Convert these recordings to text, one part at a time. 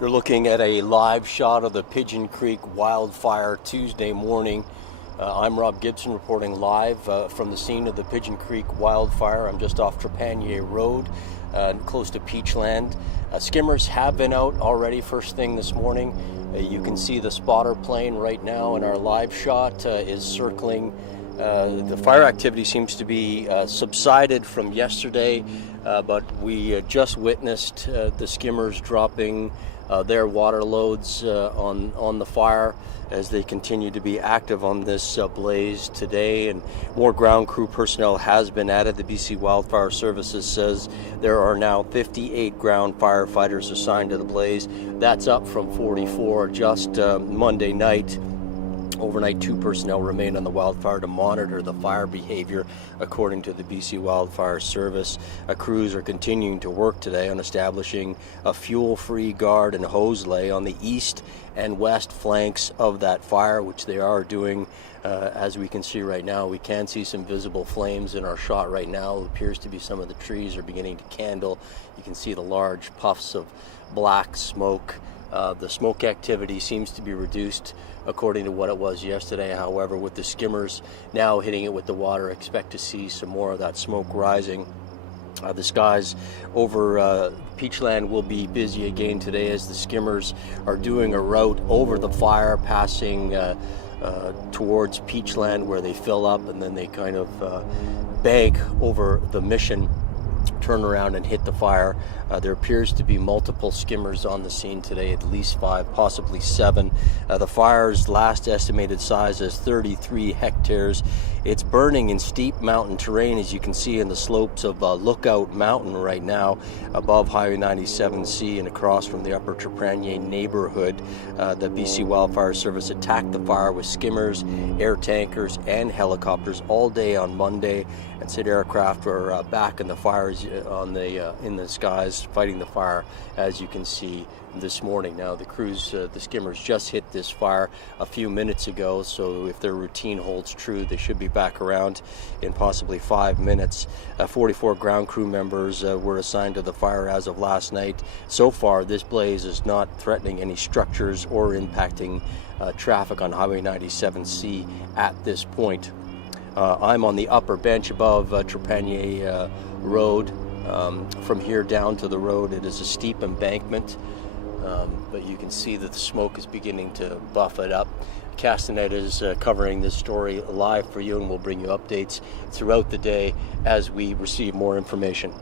You're looking at a live shot of the Pigeon Creek wildfire Tuesday morning. I'm Rob Gibson reporting live from the scene of the Pigeon Creek wildfire. I'm just off Trepanier Road, close to Peachland. Skimmers have been out already first thing this morning. You can see the spotter plane right now in our live shot is circling. The fire activity seems to be subsided from yesterday, but we just witnessed the skimmers dropping their water loads on the fire as they continue to be active on this blaze today, and more ground crew personnel has been added. The BC Wildfire Services says there are now 58 ground firefighters assigned to the blaze. That's up from 44 just Monday night. Overnight, 2 personnel remain on the wildfire to monitor the fire behavior, according to the BC Wildfire Service. Crews are continuing to work today on establishing a fuel-free guard and hose lay on the east and west flanks of that fire, which they are doing. As we can see right now, we can see some visible flames in our shot right now. It appears to be some of the trees are beginning to candle. You can see the large puffs of black smoke. The smoke activity seems to be reduced according to what it was yesterday. However, with the skimmers now hitting it with the water, expect to see some more of that smoke rising. The skies over Peachland will be busy again today as the skimmers are doing a route over the fire, passing towards Peachland, where they fill up and then they kind of bank over the Mission, turn around and hit the fire. There appears to be multiple skimmers on the scene today, at least 5, possibly 7. The fire's last estimated size is 33 hectares. It's burning in steep mountain terrain, as you can see in the slopes of Lookout Mountain right now, above Highway 97C and across from the Upper Trepanier neighborhood. The BC Wildfire Service attacked the fire with skimmers, air tankers, and helicopters all day on Monday, and said aircraft were back in the fires in the skies, fighting the fire, as you can see this morning. Now the crews, the skimmers, just hit this fire a few minutes ago, so if their routine holds true, they should be back around in possibly 5 minutes. 44 ground crew members were assigned to the fire as of last night. So far, this blaze is not threatening any structures or impacting traffic on Highway 97C at this point. I'm on the upper bench above Trepanier Road. From here down to the road, it is a steep embankment, but you can see that the smoke is beginning to buff it up. Castanet is covering this story live for you, and we'll bring you updates throughout the day as we receive more information.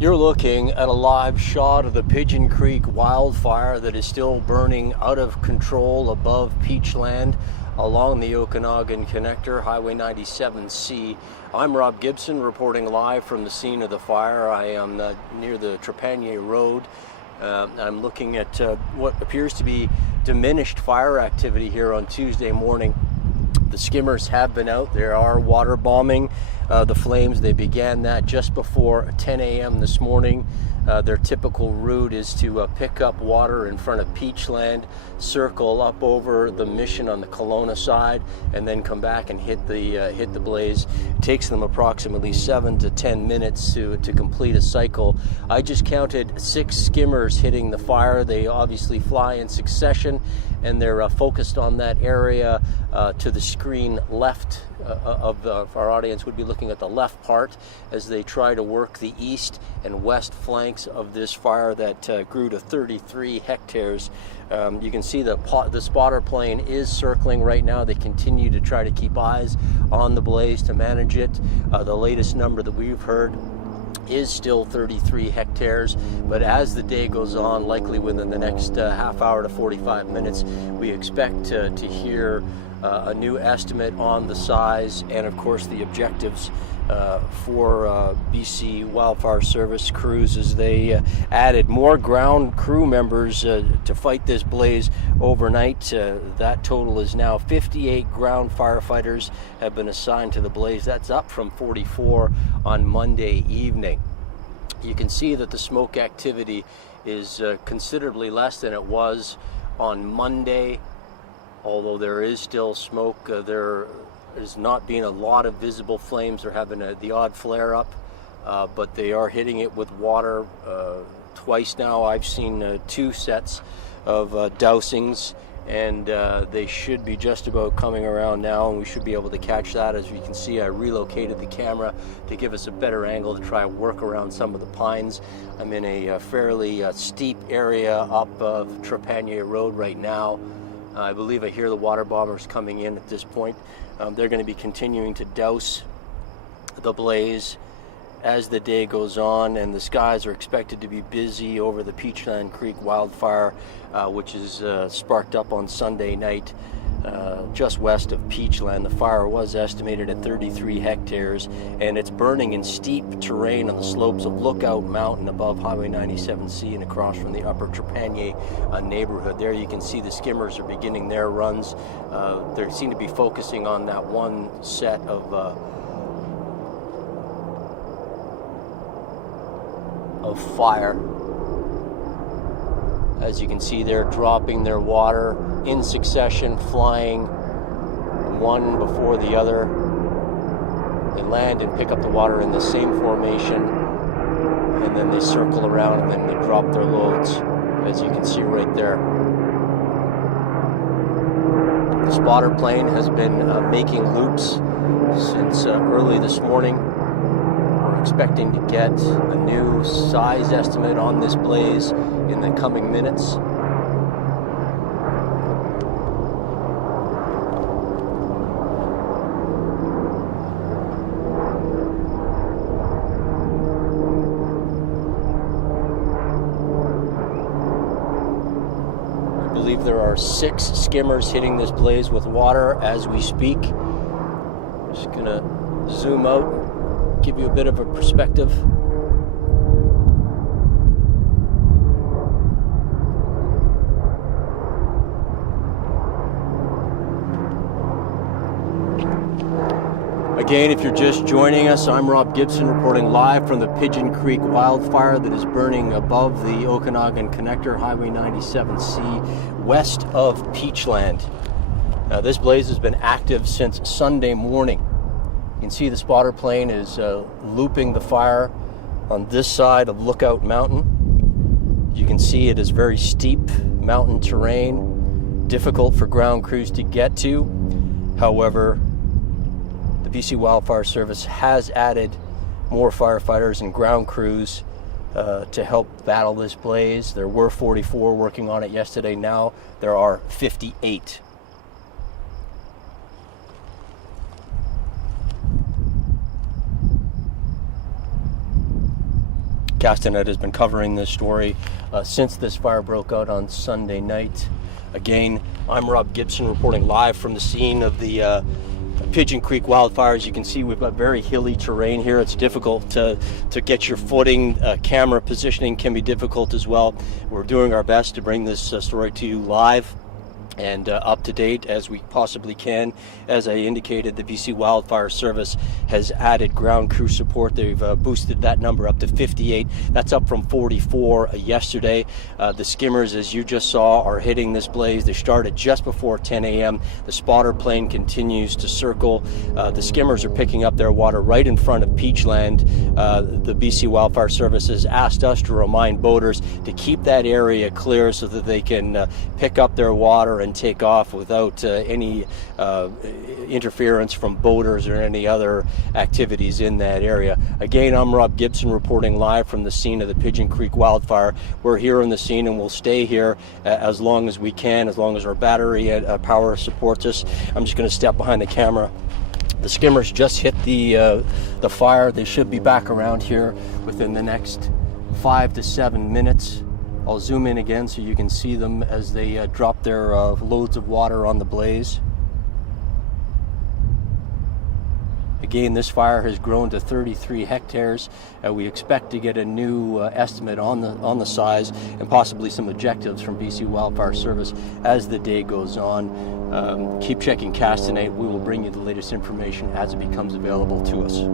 You're looking at a live shot of the Pigeon Creek wildfire that is still burning out of control above Peachland along the Okanagan Connector, Highway 97C. I'm Rob Gibson reporting live from the scene of the fire. I am near the Trepanier Road. I'm looking at what appears to be diminished fire activity here on Tuesday morning. The skimmers have been out. There are water bombing the flames. They began that just before 10 a.m. this morning. Their typical route is to pick up water in front of Peachland, circle up over the Mission on the Kelowna side, and then come back and hit the blaze. It takes them approximately 7 to 10 minutes to complete a cycle. I just counted 6 skimmers hitting the fire. They obviously fly in succession, and they're focused on that area to the screen left of our audience would be looking at the left part as they try to work the east and west flanks of this fire that grew to 33 hectares. You can see the spotter plane is circling right now. They continue to try to keep eyes on the blaze to manage it. The latest number that we've heard is still 33 hectares, but as the day goes on, likely within the next half hour to 45 minutes, we expect to hear a new estimate on the size and of course the objectives for BC Wildfire Service crews as they added more ground crew members to fight this blaze overnight. That total is now 58 ground firefighters have been assigned to the blaze. That's up from 44 on Monday evening. You can see that the smoke activity is considerably less than it was on Monday. Although there is still smoke, there has not been a lot of visible flames. They're having the odd flare up, but they are hitting it with water twice now. I've seen 2 sets of dousings, and they should be just about coming around now, and we should be able to catch that. As you can see, I relocated the camera to give us a better angle to try and work around some of the pines. I'm in a fairly steep area up Trepanier Road right now. I believe I hear the water bombers coming in at this point. They're going to be continuing to douse the blaze as the day goes on, and the skies are expected to be busy over the Pigeon Creek wildfire, which is sparked up on Sunday night just west of Peachland. The fire was estimated at 33 hectares, and it's burning in steep terrain on the slopes of Lookout Mountain above Highway 97C and across from the upper Trepanier neighborhood. There you can see the skimmers are beginning their runs. They seem to be focusing on that one set of fire. As you can see, they're dropping their water in succession, flying one before the other. They land and pick up the water in the same formation, and then they circle around and then they drop their loads, as you can see right there. The spotter plane has been making loops since early this morning. We're expecting to get a new size estimate on this blaze in the coming minutes. I believe there are 6 skimmers hitting this blaze with water as we speak. Just gonna zoom out, give you a bit of a perspective. Again, if you're just joining us, I'm Rob Gibson reporting live from the Pigeon Creek wildfire that is burning above the Okanagan Connector, Highway 97C, west of Peachland. This blaze has been active since Sunday morning. You can see the spotter plane is looping the fire on this side of Lookout Mountain. You can see it is very steep mountain terrain, difficult for ground crews to get to. However, the BC Wildfire Service has added more firefighters and ground crews to help battle this blaze. There were 44 working on it yesterday. Now there are 58. Castanet has been covering this story since this fire broke out on Sunday night. Again, I'm Rob Gibson reporting live from the scene of the Pigeon Creek wildfire. As you can see, we've got very hilly terrain here. It's difficult to get your footing. Camera positioning can be difficult as well. We're doing our best to bring this story to you live and up to date as we possibly can. As I indicated, the BC Wildfire Service has added ground crew support. They've boosted that number up to 58. That's up from 44 yesterday. The skimmers, as you just saw, are hitting this blaze. They started just before 10 a.m. The spotter plane continues to circle. The skimmers are picking up their water right in front of Peachland. The BC Wildfire Service has asked us to remind boaters to keep that area clear so that they can pick up their water and take off without any interference from boaters or any other activities in that area. Again, I'm Rob Gibson reporting live from the scene of the Pigeon Creek wildfire. We're here on the scene and we'll stay here as long as we can, as long as our battery power supports us. I'm just going to step behind the camera. The skimmers just hit the fire. They should be back around here within the next 5 to 7 minutes. I'll zoom in again so you can see them as they drop their loads of water on the blaze. Again, this fire has grown to 33 hectares. We expect to get a new estimate on the size and possibly some objectives from BC Wildfire Service as the day goes on. Keep checking Castanet. We will bring you the latest information as it becomes available to us.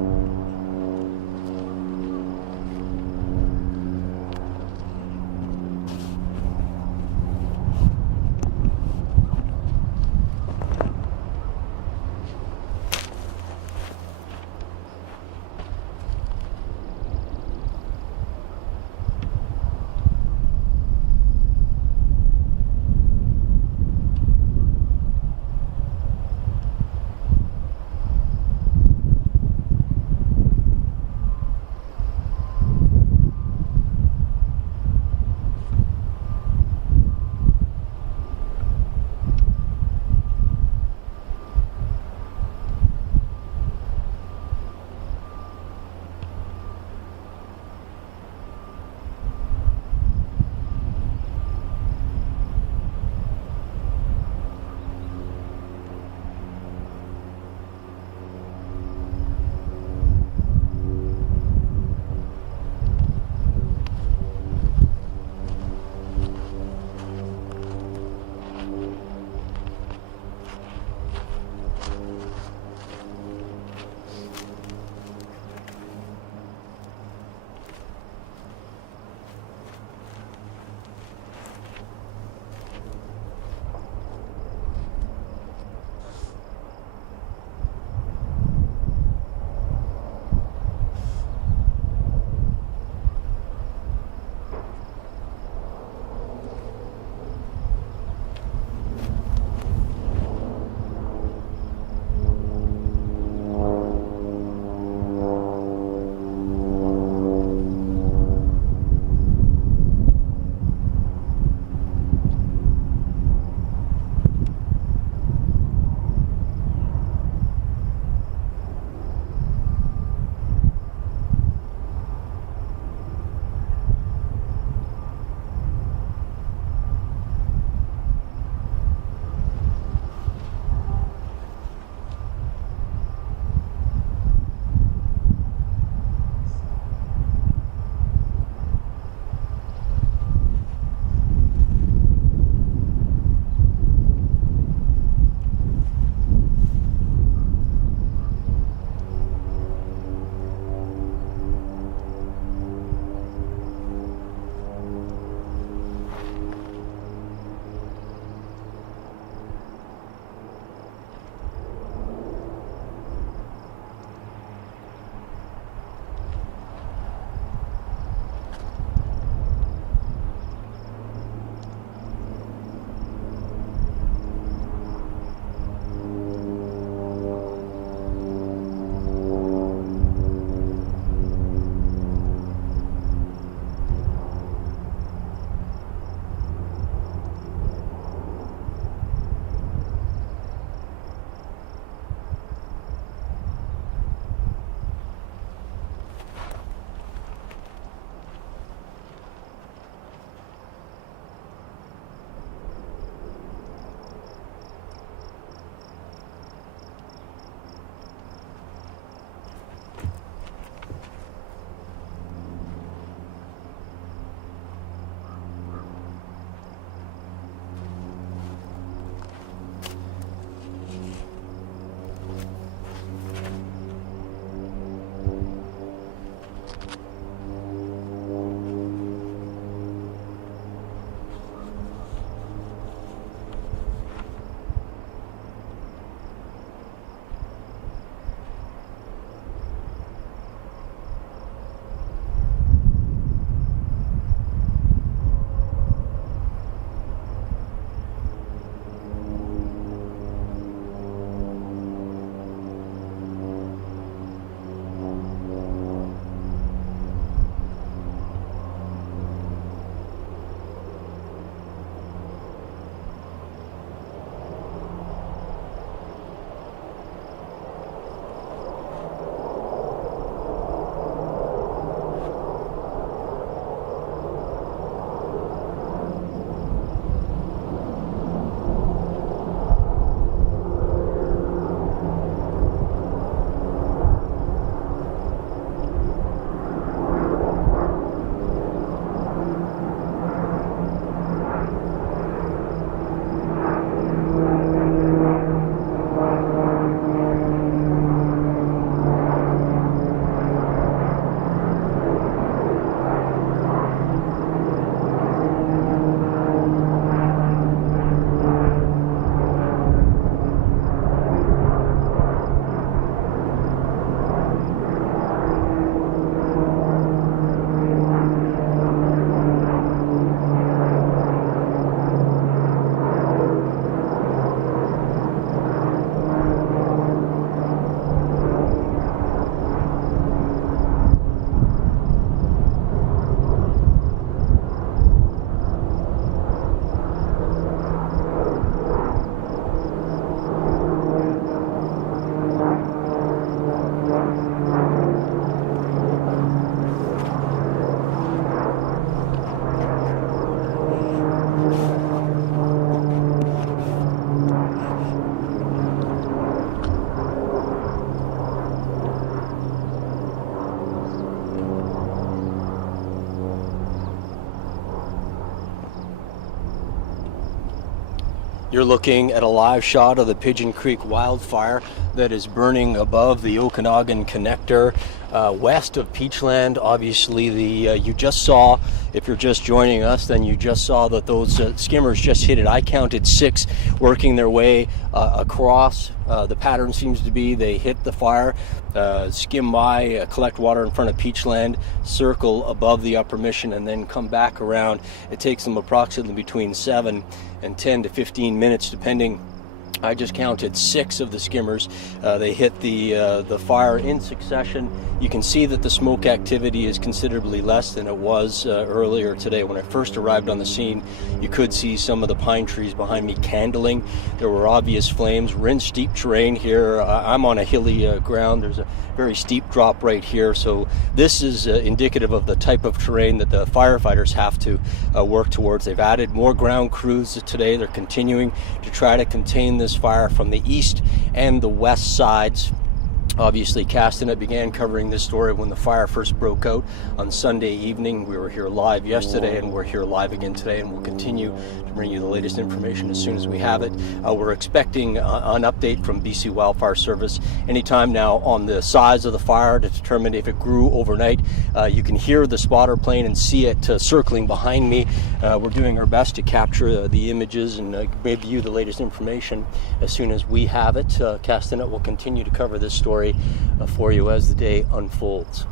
You're looking at a live shot of the Pigeon Creek wildfire that is burning above the Okanagan connector west of Peachland. Obviously, you just saw, if you're just joining us, then you just saw that those skimmers just hit it. I counted 6 working their way across. The pattern seems to be they hit the fire, skim by, collect water in front of Peachland, circle above the upper mission, and then come back around. It takes them approximately between 7 and 10 to 15 minutes, depending. I just counted 6 of the skimmers. They hit the fire in succession. You can see that the smoke activity is considerably less than it was earlier today. When I first arrived on the scene, you could see some of the pine trees behind me candling. There were obvious flames. We're in steep terrain here. I'm on a hilly ground. There's a very steep drop right here. So this is indicative of the type of terrain that the firefighters have to work towards. They've added more ground crews today. They're continuing to try to contain this fire from the east and the west sides. Obviously, Castanet began covering this story when the fire first broke out on Sunday evening. We were here live yesterday, and we're here live again today, and we'll continue to bring you the latest information as soon as we have it. We're expecting an update from BC Wildfire Service anytime now on the size of the fire to determine if it grew overnight. You can hear the spotter plane and see it circling behind me. We're doing our best to capture the images and give you the latest information as soon as we have it. Castanet will continue to cover this story for you as the day unfolds.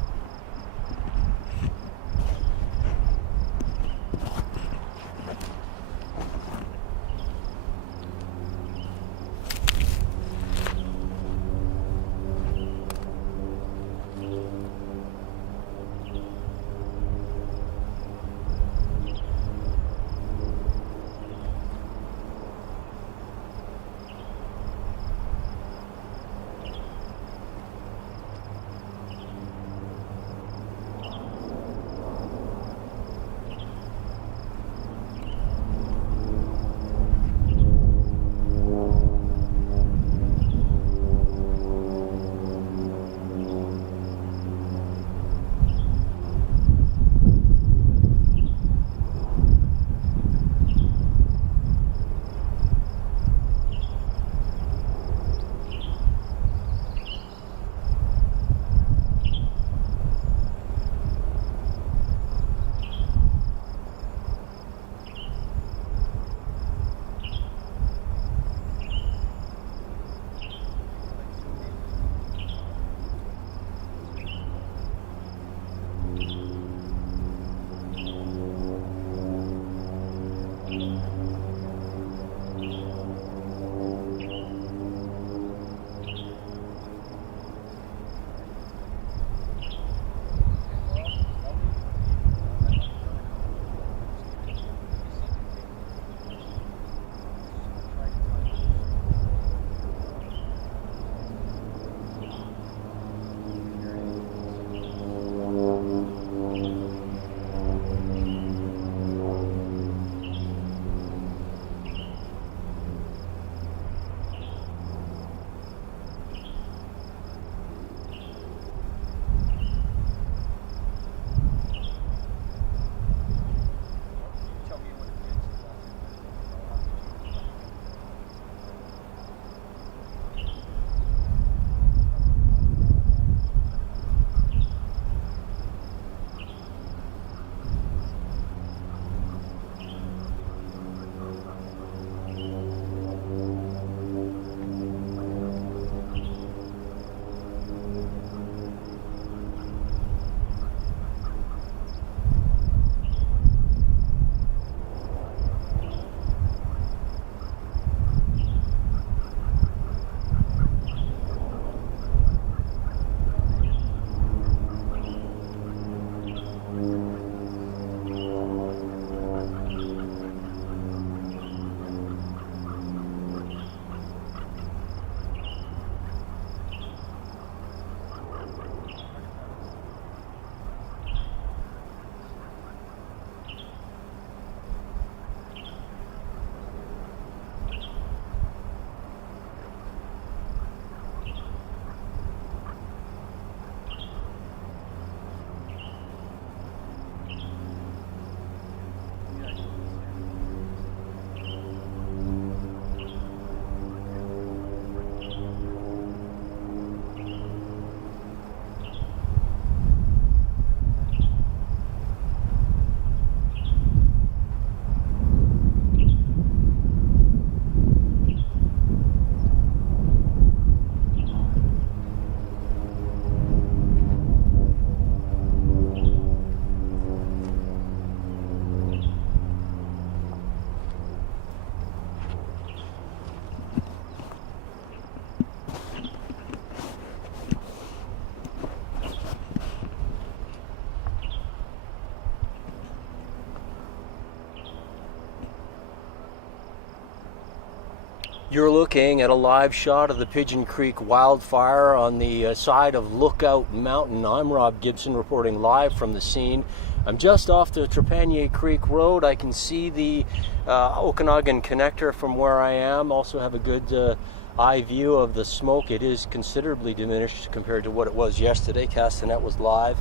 You're looking at a live shot of the Pigeon Creek wildfire on the side of Lookout Mountain. I'm Rob Gibson reporting live from the scene. I'm just off the Trepanier Creek Road. I can see the Okanagan connector from where I am. Also have a good eye view of the smoke. It is considerably diminished compared to what it was yesterday. Castanet was live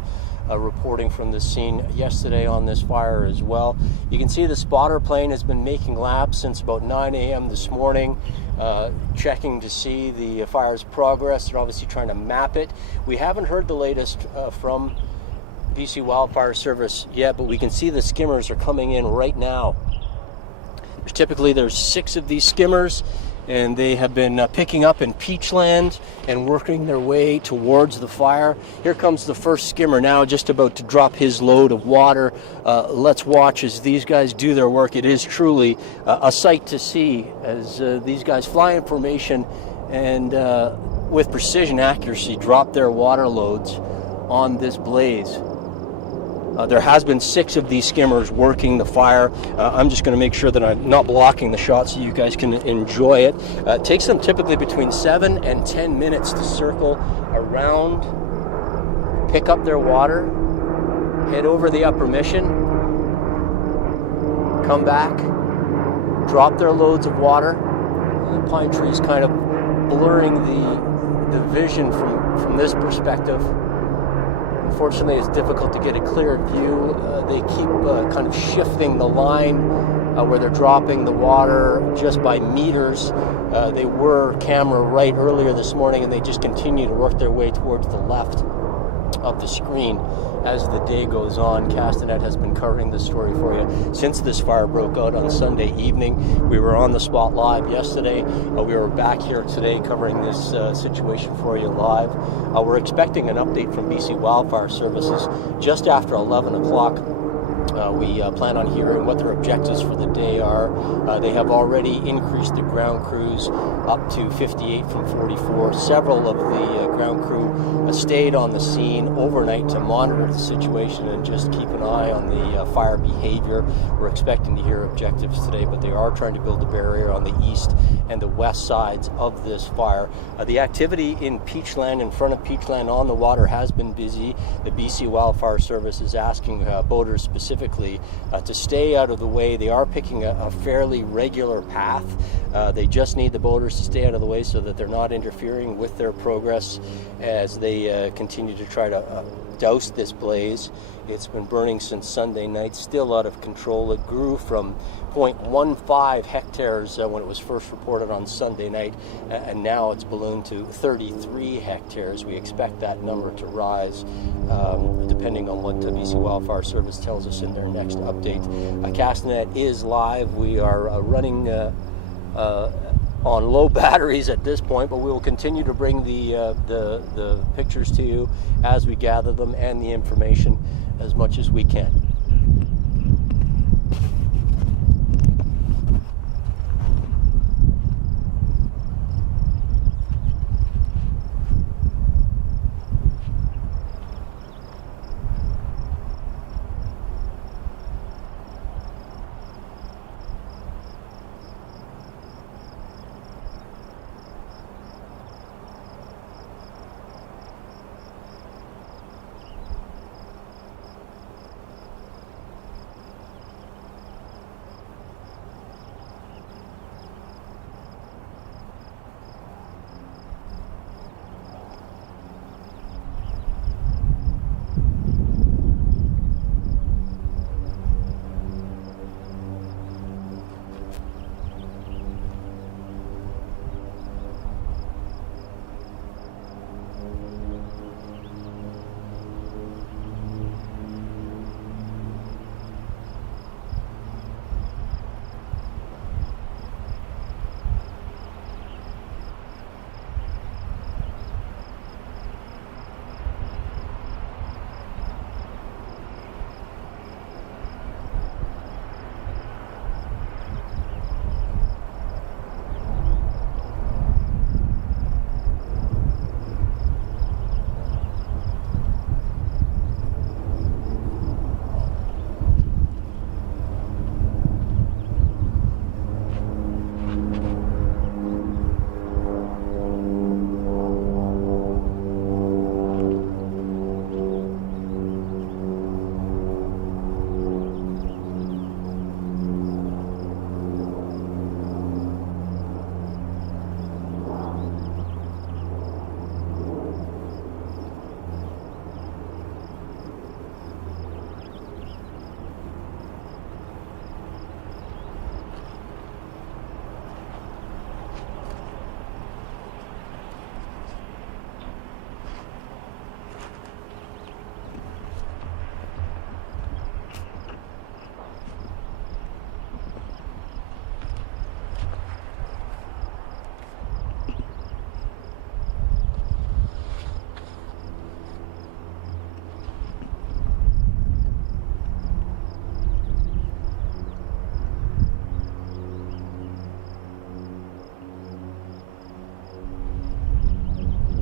reporting from the scene yesterday on this fire as well. You can see the spotter plane has been making laps since about 9 a.m. this morning, checking to see the fire's progress. They're obviously trying to map it. We haven't heard the latest from BC Wildfire Service yet, but we can see the skimmers are coming in right now. There's 6 of these skimmers, and they have been picking up in Peachland and working their way towards the fire. Here comes the first skimmer now, just about to drop his load of water. Let's watch as these guys do their work. It is truly a sight to see as these guys fly in formation and with precision accuracy drop their water loads on this blaze. There has been 6 of these skimmers working the fire. I'm just going to make sure that I'm not blocking the shot so you guys can enjoy it. It takes them typically between 7 and 10 minutes to circle around, pick up their water, head over the upper mission, come back, drop their loads of water. The pine tree is kind of blurring the vision from this perspective. Unfortunately, it's difficult to get a clear view. They keep kind of shifting the line where they're dropping the water just by meters. They were camera right earlier this morning, and they just continue to work their way towards the left of the screen as the day goes on. Castanet has been covering this story for you since this fire broke out on Sunday evening. We were on the spot live yesterday. We were back here today covering this situation for you live. We're expecting an update from BC Wildfire Services just after 11 o'clock. We plan on hearing what their objectives for the day are. They have already increased the ground crews up to 58 from 44. Several of the ground crew stayed on the scene overnight to monitor the situation and just keep an eye on the fire behavior. We're expecting to hear objectives today, but they are trying to build a barrier on the east and the west sides of this fire. The activity in Peachland, in front of Peachland on the water, has been busy. The BC Wildfire Service is asking boaters specifically to stay out of the way. They are picking a fairly regular path. They just need the boaters to stay out of the way so that they're not interfering with their progress as they continue to try to douse this blaze. It's been burning since Sunday night, still out of control. It grew from 0.15 hectares when it was first reported on Sunday night, and now it's ballooned to 33 hectares. We expect that number to rise depending on what the BC Wildfire Service tells us in their next update. Castanet is live. We are running on low batteries at this point, but we will continue to bring the pictures to you as we gather them and the information as much as we can.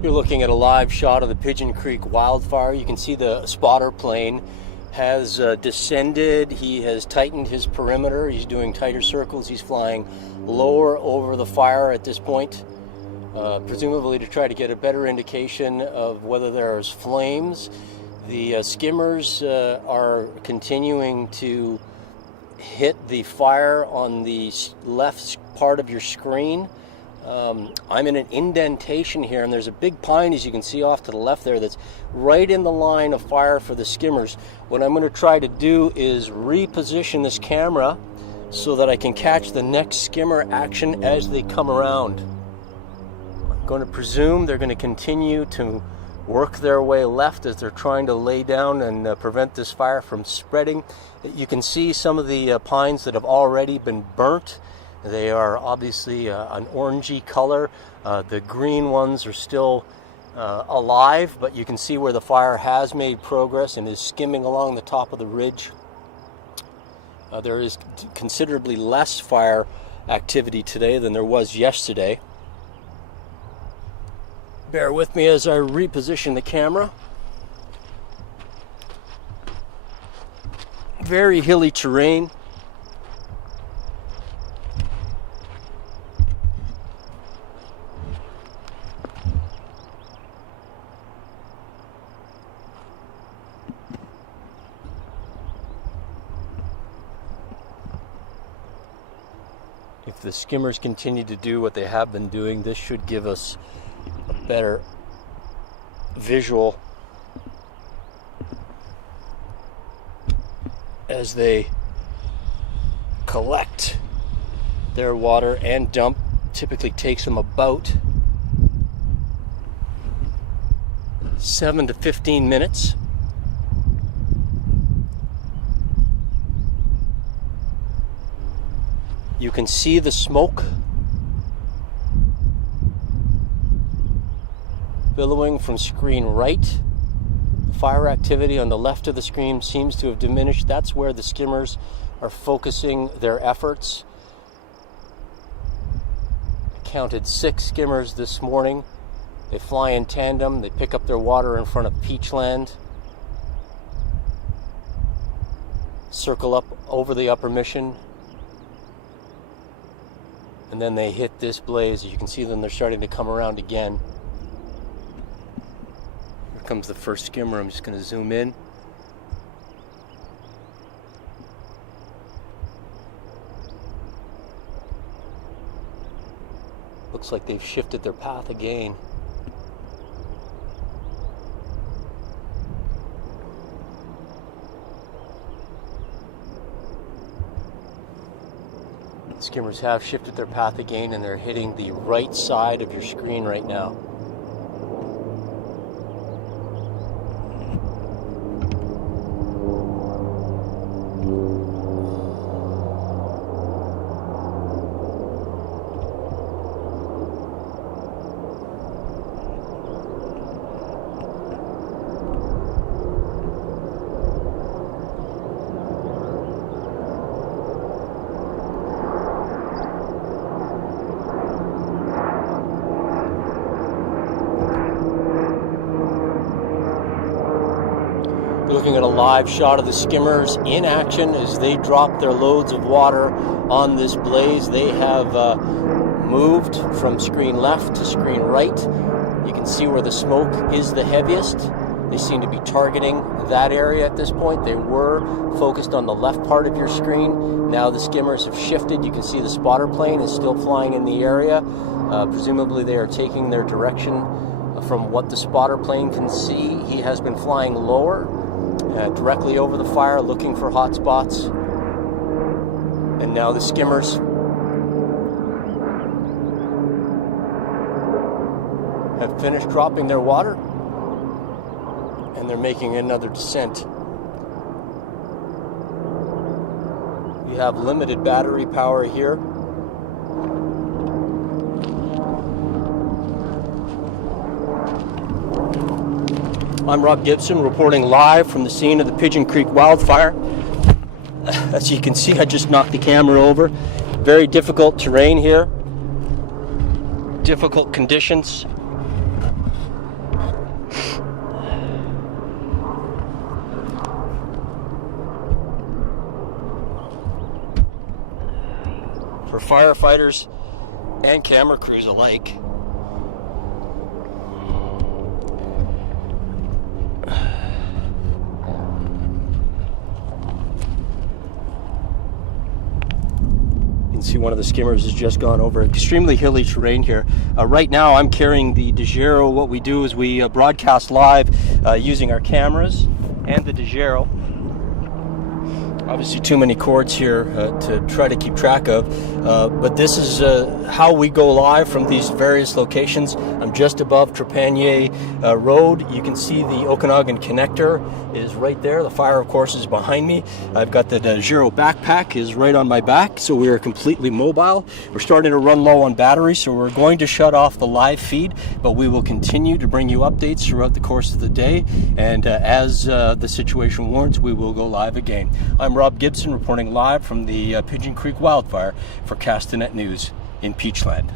You're looking at a live shot of the Pigeon Creek wildfire. You can see the spotter plane has descended. He has tightened his perimeter. He's doing tighter circles. He's flying lower over the fire at this point, presumably to try to get a better indication of whether there's flames. The skimmers are continuing to hit the fire on the left part of your screen. I'm in an indentation here, and there's a big pine, as you can see off to the left there, that's right in the line of fire for the skimmers. What I'm going to try to do is reposition this camera so that I can catch the next skimmer action as they come around. I'm going to presume they're going to continue to work their way left as they're trying to lay down and prevent this fire from spreading. You can see some of the pines that have already been burnt. They are obviously an orangey color. The green ones are still alive, but you can see where the fire has made progress and is skimming along the top of the ridge. There is considerably less fire activity today than there was yesterday. Bear with me as I reposition the camera. Very hilly terrain. If the skimmers continue to do what they have been doing, this should give us a better visual as they collect their water and dump. Typically takes them about 7 to 15 minutes. You can see the smoke billowing from screen right. Fire activity on the left of the screen seems to have diminished. That's where the skimmers are focusing their efforts. I counted 6 skimmers this morning. They fly in tandem. They pick up their water in front of Peachland, circle up over the upper mission, and then they hit this blaze. As you can see them, they're starting to come around again. Here comes the first skimmer. I'm just going to zoom in. Looks like they've shifted their path again. Skimmers have shifted their path again, and they're hitting the right side of your screen right now. Looking at a live shot of the skimmers in action as they drop their loads of water on this blaze. They have moved from screen left to screen right. You can see where the smoke is the heaviest. They seem to be targeting that area at this point. They were focused on the left part of your screen. Now the skimmers have shifted. You can see the spotter plane is still flying in the area. Presumably they are taking their direction from what the spotter plane can see. He has been flying lower, directly over the fire, looking for hot spots. And now the skimmers have finished dropping their water, and they're making another descent. We have limited battery power here. I'm Rob Gibson, reporting live from the scene of the Pigeon Creek wildfire. As you can see, I just knocked the camera over. Very difficult terrain here. Difficult conditions. firefighters and camera crews alike. You can see one of the skimmers has just gone over extremely hilly terrain here. Right now I'm carrying the DeGero. What we do is we broadcast live using our cameras and the DeGero. Obviously too many cords here to try to keep track of, but this is how we go live from these various locations. I'm just above Trepanier Road. You can see the Okanagan connector is right there. The fire, of course, is behind me. I've got the DeGero backpack is right on my back, so we are completely mobile. We're starting to run low on battery, so we're going to shut off the live feed, but we will continue to bring you updates throughout the course of the day, and as the situation warrants, we will go live again. I'm Rob Gibson reporting live from the Pigeon Creek wildfire for Castanet News in Peachland.